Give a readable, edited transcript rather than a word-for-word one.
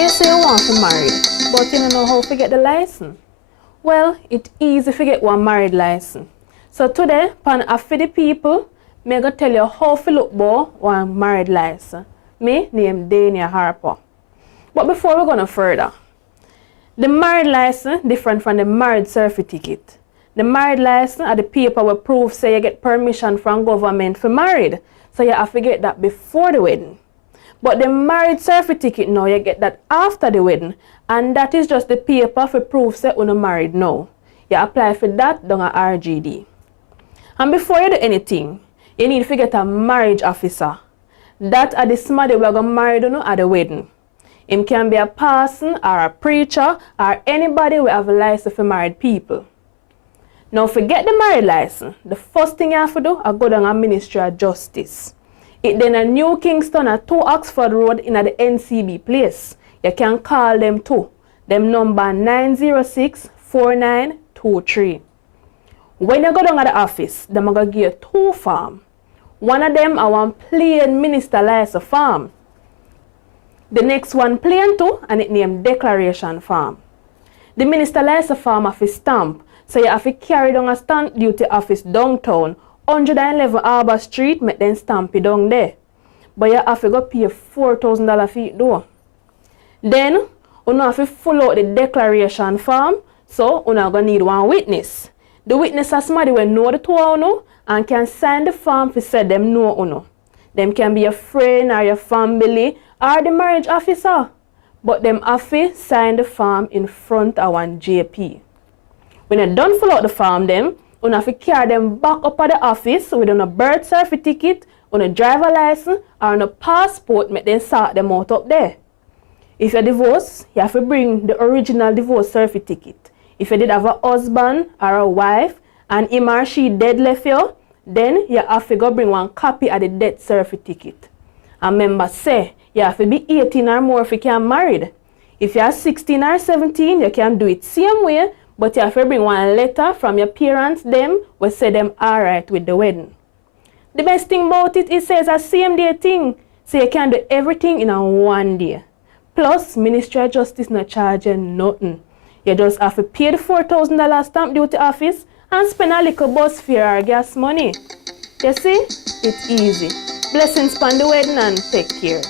you say you want to marry, but you don't know how to get the license? Well, it's easy to get one married license. So today, on Fi Di Piipl, I'm going to tell you how to look for one married license. Me, name Dania Harper. But before we go no further, the married license different from the marriage certificate. The married license are the paper will prove say you get permission from government for married. So you have to get that before the wedding. But the marriage certificate now you get that after the wedding, and that is just the paper for proof say you're married now. You apply for that down at RGD. And before you do anything, you need to get a marriage officer. That are the somebody we're going to marry at the wedding. Him can be a parson or a preacher or anybody who have a license for married people. Now forget the marriage license. The first thing you have to do is go down to Ministry of Justice. It then a New Kingston at 2 Oxford Road in the NCB place. You can call them too. Them number 906-4923. When you go down to the office, them are going to give you 2 forms. One of them are one plain minister license form. The next one plain too, and it named declaration form. The minister license form have a stamp. So you have to carry down a stamp duty office downtown, 111 Harbour Street, make them stamp it down there. But you have to go pay $4,000 fee though. Then, you have to fill out the declaration form, so you are going to need one witness. The witness is somebody who know the two of you and can sign the form to say them know you. Them can be your friend or your family or the marriage officer. But them have to sign the form in front of one JP. When you done fill out the form, you have to carry them back up at the office with a birth certificate, on a driver license, or on a passport, make them sort them out up there. If you're divorced, you have to bring the original divorce certificate. If you did have a husband or a wife, and him or she dead left you, then you have to go bring one copy of the death certificate. And remember, say, you have to be 18 or more if you can married. If you are 16 or 17, you can do it same way, but you have to bring one letter from your parents, them, will say them alright with the wedding. The best thing about it is it's a same day thing, so you can do everything in a one day. Plus, Ministry of Justice not charging nothing. You just have to pay the $4,000 stamp duty office and spend a little bus fare or gas money. You see? It's easy. Blessings upon the wedding and take care.